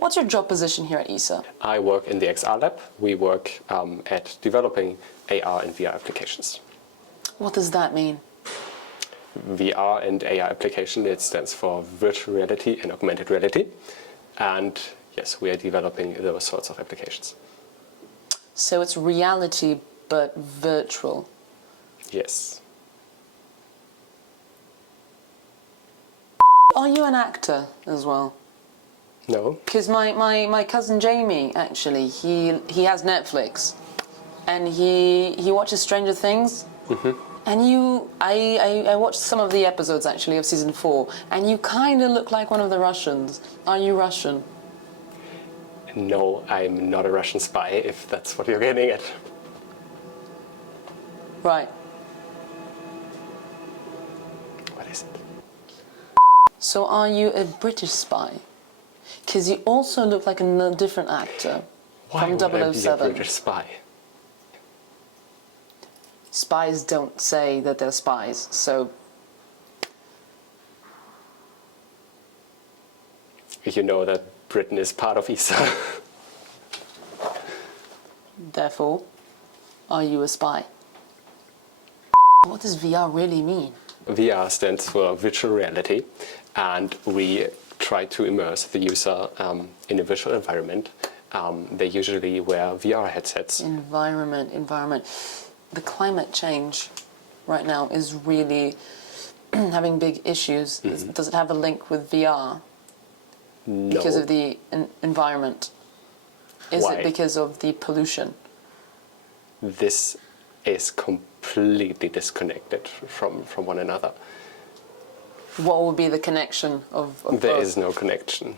What's your job position here at ESA? I work in the XR lab. We work at developing AR and VR applications. What does that mean? VR and AR application, it stands for virtual reality and augmented reality. And yes, we are developing those sorts of applications. So it's reality, but virtual. Yes. Are you an actor as well? No. Because my cousin Jamie, actually, he has Netflix, and he watches Stranger Things. Mm-hmm. And I watched some of the episodes actually of season 4, and you kind of look like one of the Russians. Are you Russian? No, I'm not a Russian spy, if that's what you're getting at. Right. What is it? So are you a British spy? Because you also look like a different actor from 007. Why would I be a British spy? Spies don't say that they're spies, so... You know that Britain is part of ESA. Therefore, are you a spy? What does VR really mean? VR stands for virtual reality, and we try to immerse the user in a virtual environment. They usually wear VR headsets. Environment. The climate change right now is really having big issues. Mm-hmm. Does it have a link with VR? No. Because of the environment? Is Why? it because of the pollution? This is completely disconnected from one another. What would be the connection of There both? is no connection.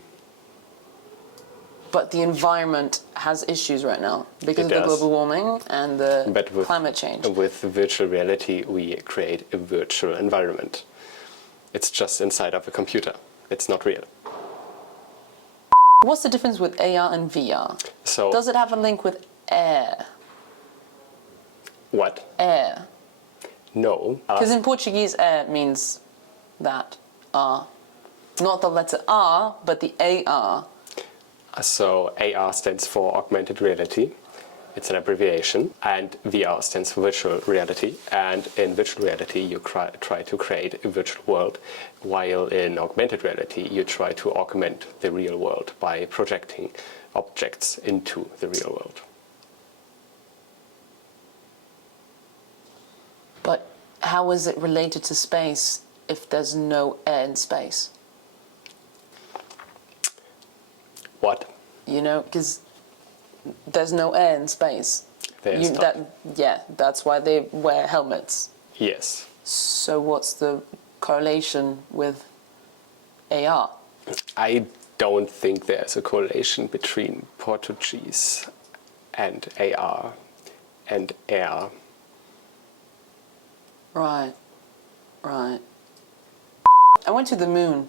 But the environment has issues right now because of the global warming and the climate change. With virtual reality, we create a virtual environment. It's just inside of a computer. It's not real. What's the difference with AR and VR? So, does it have a link with air? What? Air. No. Because in Portuguese, air means that. R. Not the letter R, but the AR. So AR stands for augmented reality. It's an abbreviation. And VR stands for virtual reality. And in virtual reality, you try to create a virtual world, while in augmented reality, you try to augment the real world by projecting objects into the real world. But how is it related to space if there's no air in space? What? You know, because there's no air in space. There's not. That's why they wear helmets. Yes. So what's the correlation with AR? I don't think there's a correlation between Portuguese and AR and air. Right. I went to the moon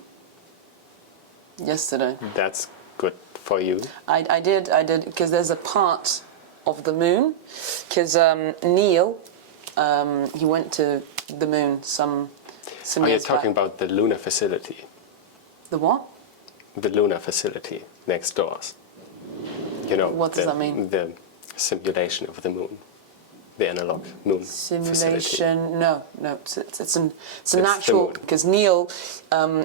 yesterday. That's good for you. I did, because there's a part of the moon, because Neil, he went to the moon some Are you years talking back. about the lunar facility? The what? The lunar facility next door. You know, What does that mean? The simulation of the moon. The analog moon Simulation? facility. No. It's an actual, because Neil,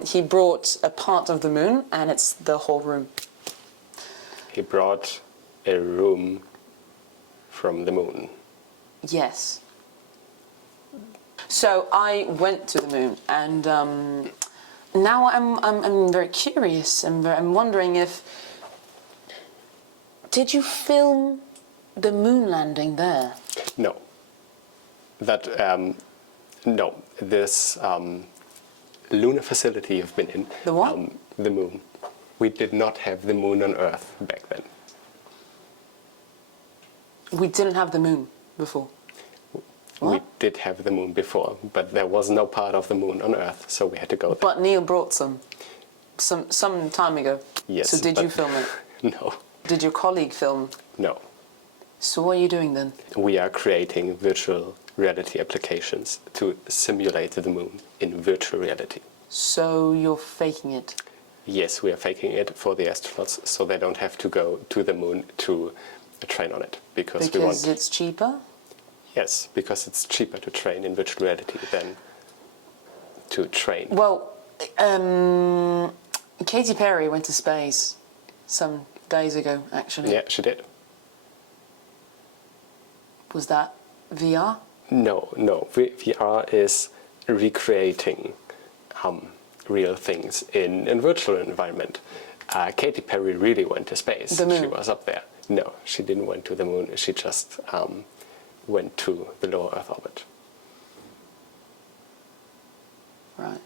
he brought a part of the moon, and it's the whole room. He brought a room from the moon. Yes. So I went to the moon, and now I'm very curious. I'm wondering if... Did you film the moon landing there? No. No. This lunar facility you've been in. The what? The moon. We did not have the moon on Earth back then. We didn't have the moon before. What? We did have the moon before, but there was no part of the moon on Earth, so we had to go there. But Neil brought some time ago. Yes. So did you film it? No. Did your colleague film? No. So what are you doing then? We are creating virtual reality applications to simulate the moon in virtual reality. So you're faking it? yes, we are faking it for the astronauts so they don't have to go to the moon to train on it. Because we want... it's cheaper? Yes, because it's cheaper to train in virtual reality than to train. Well, Katy Perry went to space some days ago, actually. Yeah, she did. Was that VR? No. VR is recreating real things in a virtual environment. Katy Perry really went to space. The moon. She was up there. No, she didn't went to the moon. She just went to the low Earth orbit. Right.